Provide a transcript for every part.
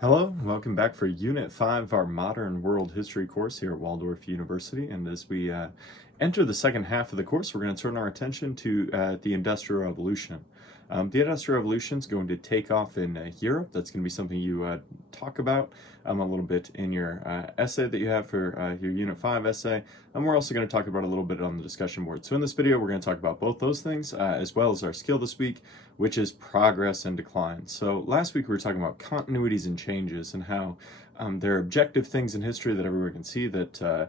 Hello, welcome back for Unit 5 of our Modern World History course here at Waldorf University. And as we enter the second half of the course, we're going to turn our attention to the Industrial Revolution. The Industrial Revolution is going to take off in Europe. That's going to be something you talk about a little bit in your essay that you have for your Unit 5 essay. And we're also going to talk about a little bit on the discussion board. So in this video, we're going to talk about both those things, as well as our skill this week, which is progress and decline. So last week we were talking about continuities and changes and how there are objective things in history that everyone can see, that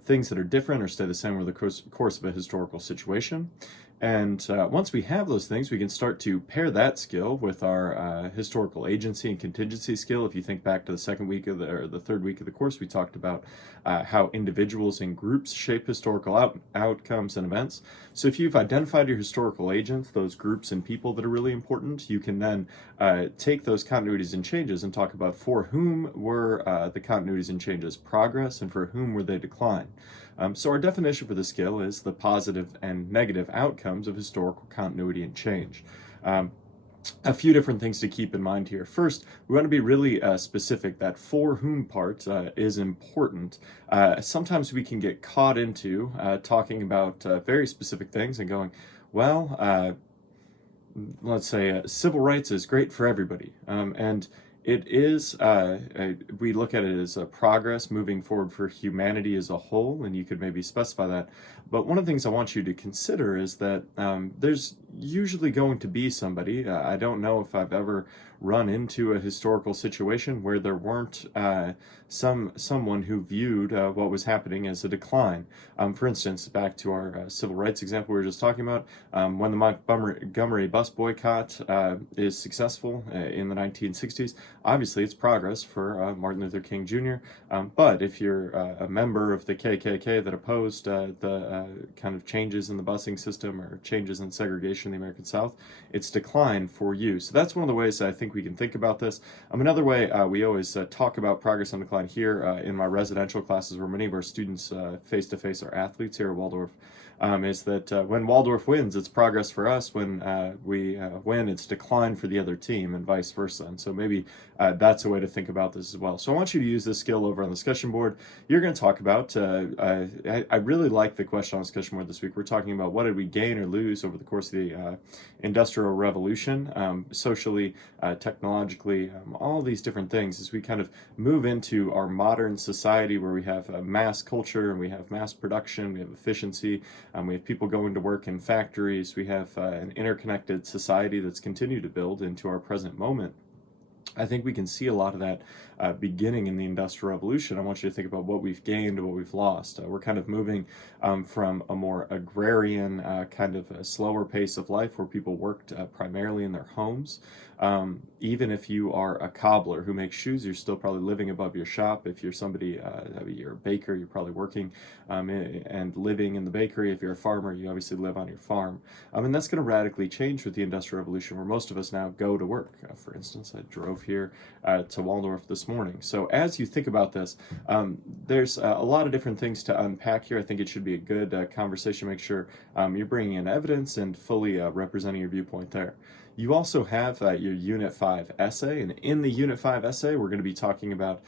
things that are different or stay the same over the course of a historical situation. And once we have those things, we can start to pair that skill with our historical agency and contingency skill. If you think back to the second week of or the third week of the course, we talked about how individuals and groups shape historical outcomes and events. So if you've identified your historical agents, those groups and people that are really important, you can then take those continuities and changes and talk about for whom were the continuities and changes progress and for whom were they decline. So our definition for the skill is the positive and negative outcomes of historical continuity and change. A few different things to keep in mind here. First, we want to be really specific. That for whom part is important. Sometimes we can get caught into talking about very specific things and going, well, let's say civil rights is great for everybody. And it is, we look at it as a progress moving forward for humanity as a whole, and you could maybe specify that. But one of the things I want you to consider is that there's usually going to be somebody, I don't know if I've ever run into a historical situation where there weren't someone who viewed what was happening as a decline. For instance, back to our civil rights example we were just talking about, when the Montgomery bus boycott is successful in the 1960s, obviously it's progress for Martin Luther King Jr. But if you're a member of the KKK that opposed the kind of changes in the busing system or changes in segregation in the American South, it's decline for you. So that's one of the ways I think we can think about this. Another way we always talk about progress and decline here in my residential classes, where many of our students face-to-face are athletes here at Waldorf, is that when Waldorf wins, it's progress for us. When we win, it's decline for the other team, and vice versa. And so maybe that's a way to think about this as well. So I want you to use this skill over on the discussion board. You're going to talk about, I really like the question on the discussion board this week. We're talking about what did we gain or lose over the course of the Industrial Revolution, socially, technologically, all these different things as we kind of move into our modern society where we have mass culture and we have mass production, we have efficiency, we have people going to work in factories, we have an interconnected society that's continued to build into our present moment. I think we can see a lot of that beginning in the Industrial Revolution. I want you to think about what we've gained and what we've lost. We're kind of moving from a more agrarian, kind of a slower pace of life where people worked primarily in their homes. Even if you are a cobbler who makes shoes, you're still probably living above your shop. If you're somebody, you're a baker, you're probably working and living in the bakery. If you're a farmer, you obviously live on your farm. And that's going to radically change with the Industrial Revolution, where most of us now go to work. For instance, I drove here to Waldorf this morning. So as you think about this, there's a lot of different things to unpack here. I think it should be a good conversation. Make sure you're bringing in evidence and fully representing your viewpoint there. You also have your Unit 5 essay, and in the Unit 5 essay, we're going to be talking about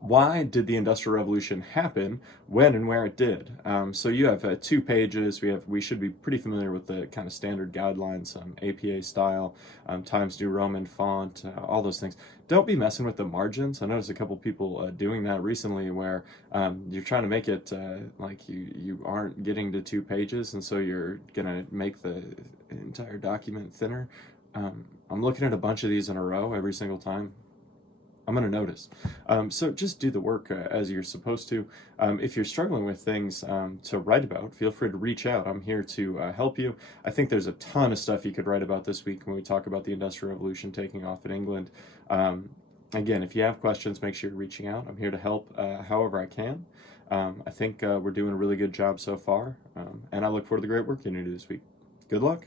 why did the Industrial Revolution happen, when and where it did. So you have 2 pages. We should be pretty familiar with the kind of standard guidelines, APA style, Times New Roman font, all those things. Don't be messing with the margins. I noticed a couple people doing that recently, where you're trying to make it like you aren't getting to 2 pages, and so you're gonna make the entire document thinner. I'm looking at a bunch of these in a row every single time. I'm going to notice. So just do the work as you're supposed to. If you're struggling with things to write about, feel free to reach out. I'm here to help you. I think there's a ton of stuff you could write about this week when we talk about the Industrial Revolution taking off in England. Again, if you have questions, make sure you're reaching out. I'm here to help however I can. I think we're doing a really good job so far, and I look forward to the great work you're going to do this week. Good luck.